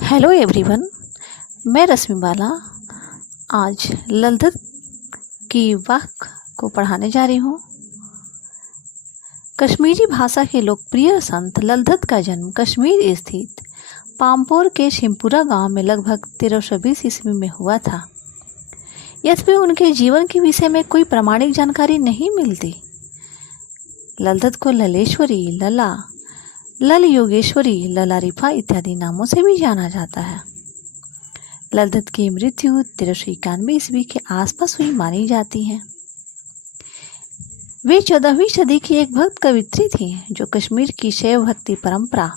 Hello everyone, मैं रश्मि बाला आज ललधत की वाक को पढ़ाने जा रही हूँ। कश्मीरी भाषा के लोकप्रिय संत ललधत का जन्म कश्मीर स्थित पामपोर के शिमपुरा गांव में लगभग 1320 ईस्वी में हुआ था। यद्यपि उनके जीवन के विषय में कोई प्रामाणिक जानकारी नहीं मिलती। ललधत को ललेश्वरी, लला, लल योगेश्वरी, लला रिफा इत्यादि नामों से भी जाना जाता है। ललधत की मृत्यु 1391 ईस्वी के आसपास हुई मानी जाती है। वे 14वीं सदी की एक भक्त कवित्री थी जो कश्मीर की शैव भक्ति परंपरा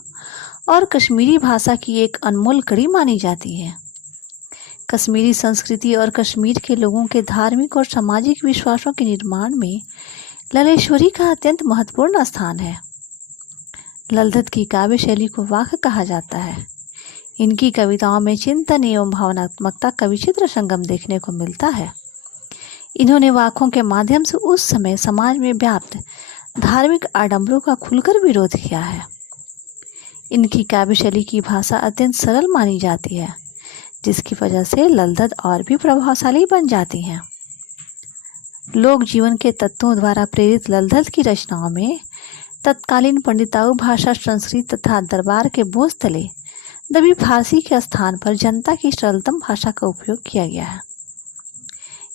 और कश्मीरी भाषा की एक अनमोल कड़ी मानी जाती है। कश्मीरी संस्कृति और कश्मीर के लोगों के धार्मिक और सामाजिक विश्वासों के निर्माण में ललेश्वरी का अत्यंत महत्वपूर्ण स्थान है। ललधत की काव्य शैली को वाक कहा जाता है। इनकी कविताओं में चिंतन एवं भावनात्मकता का विचित्र संगम देखने को मिलता है। इन्होंने वाकों के माध्यम से उस समय समाज में व्याप्त धार्मिक आडंबरों का खुलकर विरोध किया है। इनकी काव्य शैली की भाषा अत्यंत सरल मानी जाती है, जिसकी वजह से ललधत और भी प्रभावशाली बन जाती हैं। लोक जीवन के तत्वों द्वारा प्रेरित ललधत की रचनाओं में तत्कालीन पंडिताऊ भाषा, संस्कृत तथा दरबार के बोझ तले दबी फारसी के स्थान पर जनता की सरलतम भाषा का उपयोग किया गया है।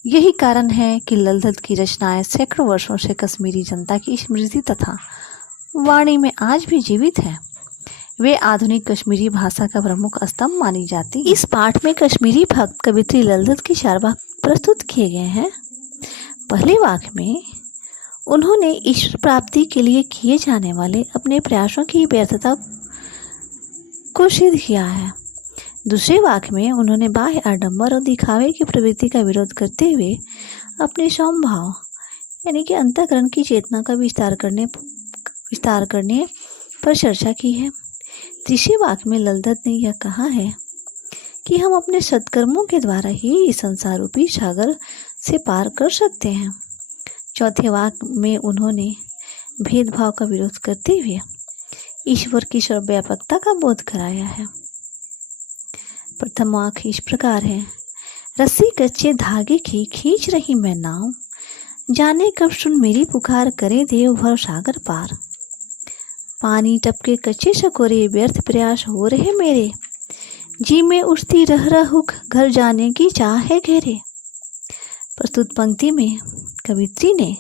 यही कारण है कि ललधत की रचनाएं सैकड़ों वर्षों से कश्मीरी जनता की स्मृति तथा वाणी में आज भी जीवित हैं। वे आधुनिक कश्मीरी भाषा का प्रमुख स्तंभ मानी जाती हैं। इस पाठ में कश्मीरी भक्त कवित्री ललधत के 4 वाक प्रस्तुत किए गए हैं। पहले वाक में उन्होंने ईश्वर प्राप्ति के लिए किए जाने वाले अपने प्रयासों की व्यर्थता को सिद्ध किया है। दूसरे वाक में उन्होंने बाह्य आडंबर और दिखावे की प्रवृत्ति का विरोध करते हुए अपने समभाव यानी कि अंतःकरण की चेतना का विस्तार करने पर चर्चा की है। तीसरे वाक में ललधत ने यह कहा है कि हम अपने सत्कर्मों के द्वारा ही इस संसार रूपी सागर से पार कर सकते हैं। चौथे वाक में उन्होंने भेदभाव का विरोध करते हुए ईश्वर की सर्वव्यापकता का बोध कराया है। प्रथम वाक इस प्रकार है। रस्सी कच्चे धागे की खींच रही मैं नाव, जाने कब सुन मेरी पुकार, करे देव भर सागर पार। पानी टपके कच्चे सकोरे, व्यर्थ प्रयास हो रहे मेरे, जी में उठती रह हुक, घर जाने की चाह है घेरे। प्रस्तुत पंक्ति में कवित्री ने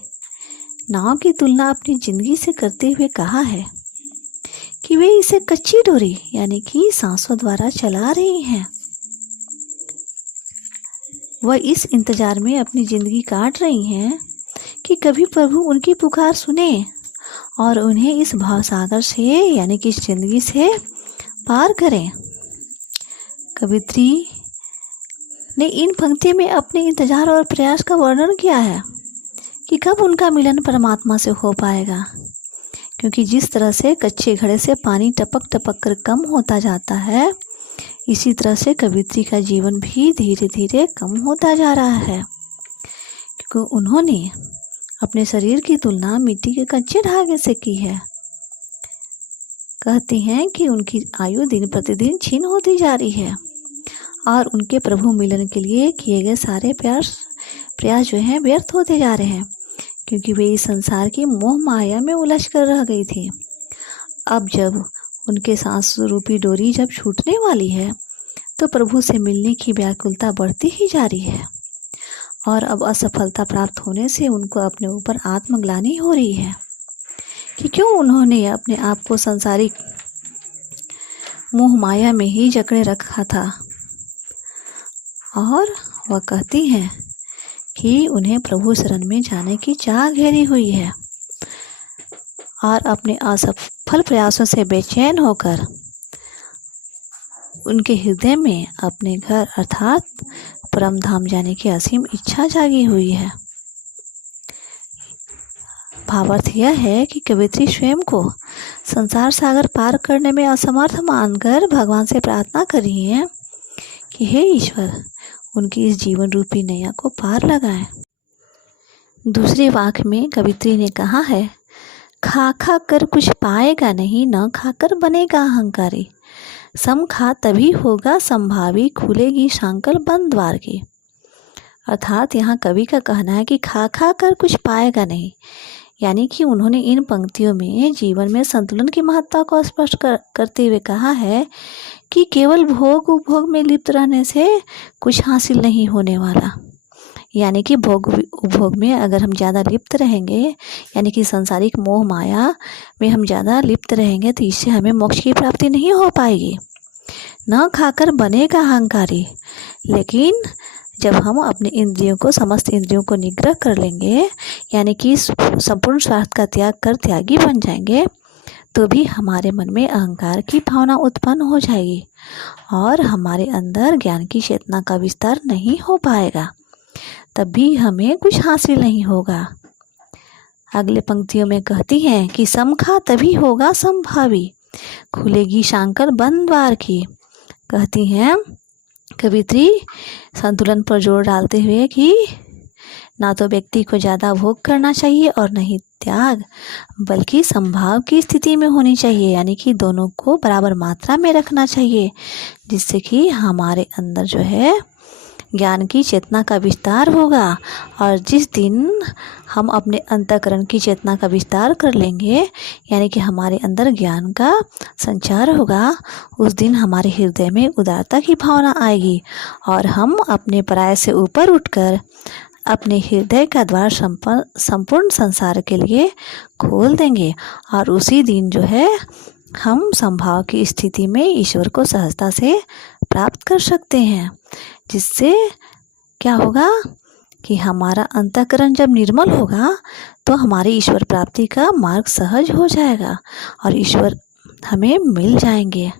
नाव की तुलना अपनी जिंदगी से करते हुए कहा है कि वे इसे कच्ची डोरी यानी कि सांसों द्वारा चला रही हैं। वह इस इंतजार में अपनी जिंदगी काट रही हैं कि कभी प्रभु उनकी पुकार सुने और उन्हें इस भावसागर से यानी कि इस जिंदगी से पार करें। कवित्री ने इन पंक्तियों में अपने इंतजार और प्रयास का वर्णन किया है कि कब उनका मिलन परमात्मा से हो पाएगा, क्योंकि जिस तरह से कच्चे घड़े से पानी टपक टपक कर कम होता जाता है, इसी तरह से कवित्री का जीवन भी धीरे धीरे कम होता जा रहा है, क्योंकि उन्होंने अपने शरीर की तुलना मिट्टी के कच्चे धागे से की है। कहती हैं कि उनकी आयु दिन प्रतिदिन क्षीण होती जा रही है और उनके प्रभु मिलन के लिए किए गए सारे प्रयास जो हैं व्यर्थ होते जा रहे हैं, क्योंकि वे इस संसार की मोह माया में उलझ कर रह गई थी। अब जब उनके सांस रूपी डोरी जब छूटने वाली है तो प्रभु से मिलने की व्याकुलता बढ़ती ही जा रही है और अब असफलता प्राप्त होने से उनको अपने ऊपर आत्मग्लानि हो रही है कि क्यों उन्होंने अपने आप को सांसारिक मोह माया में ही जकड़े रखा था। और वह कहती हैं कि उन्हें प्रभु शरण में जाने की चाह घेरी हुई है और अपने असफल प्रयासों से बेचैन होकर उनके हृदय में अपने घर अर्थात परम धाम जाने की असीम इच्छा जागी हुई है। भावार्थ यह है कि कवित्री स्वयं को संसार सागर पार करने में असमर्थ मानकर भगवान से प्रार्थना कर रही है कि हे ईश्वर, उनकी इस जीवन रूपी नैया को पार लगाएं। दूसरे वाक में कवित्री ने कहा है, खा खा कर कुछ पाएगा नहीं, न खाकर बनेगा अहंकारी, समखा तभी होगा संभावी, खुलेगी सांकल बंद द्वार की। अर्थात यहाँ कवि का कहना है कि खा खा कर कुछ पाएगा नहीं, यानी कि उन्होंने इन पंक्तियों में जीवन में संतुलन की महत्ता को स्पष्ट करते हुए कहा है कि केवल भोग उपभोग में लिप्त रहने से कुछ हासिल नहीं होने वाला। यानी कि भोग उपभोग में अगर हम ज़्यादा लिप्त रहेंगे, यानी कि सांसारिक मोह माया में हम ज़्यादा लिप्त रहेंगे, तो इससे हमें मोक्ष की प्राप्ति नहीं हो पाएगी। न खाकर बनेगा अहंकारी, लेकिन जब हम अपने इंद्रियों को, समस्त इंद्रियों को निग्रह कर लेंगे, यानी कि संपूर्ण स्वार्थ का त्याग कर त्यागी बन जाएंगे, तो भी हमारे मन में अहंकार की भावना उत्पन्न हो जाएगी और हमारे अंदर ज्ञान की चेतना का विस्तार नहीं हो पाएगा, तब भी हमें कुछ हासिल नहीं होगा। अगले पंक्तियों में कहती हैं कि समखा तभी होगा संभावी, खुलेगी सांकल बंद द्वार की। कहती हैं कवित्री संतुलन पर जोर डालते हुए कि ना तो व्यक्ति को ज़्यादा भोग करना चाहिए और नहीं त्याग, बल्कि संभाव की स्थिति में होनी चाहिए, यानी कि दोनों को बराबर मात्रा में रखना चाहिए, जिससे कि हमारे अंदर जो है ज्ञान की चेतना का विस्तार होगा। और जिस दिन हम अपने अंतःकरण की चेतना का विस्तार कर लेंगे, यानी कि हमारे अंदर ज्ञान का संचार होगा, उस दिन हमारे हृदय में उदारता की भावना आएगी और हम अपने पराये से ऊपर उठकर अपने हृदय का द्वार संपूर्ण संसार के लिए खोल देंगे। और उसी दिन जो है हम संभाव की स्थिति में ईश्वर को सहजता से प्राप्त कर सकते हैं, जिससे क्या होगा कि हमारा अंतःकरण जब निर्मल होगा तो हमारी ईश्वर प्राप्ति का मार्ग सहज हो जाएगा और ईश्वर हमें मिल जाएंगे।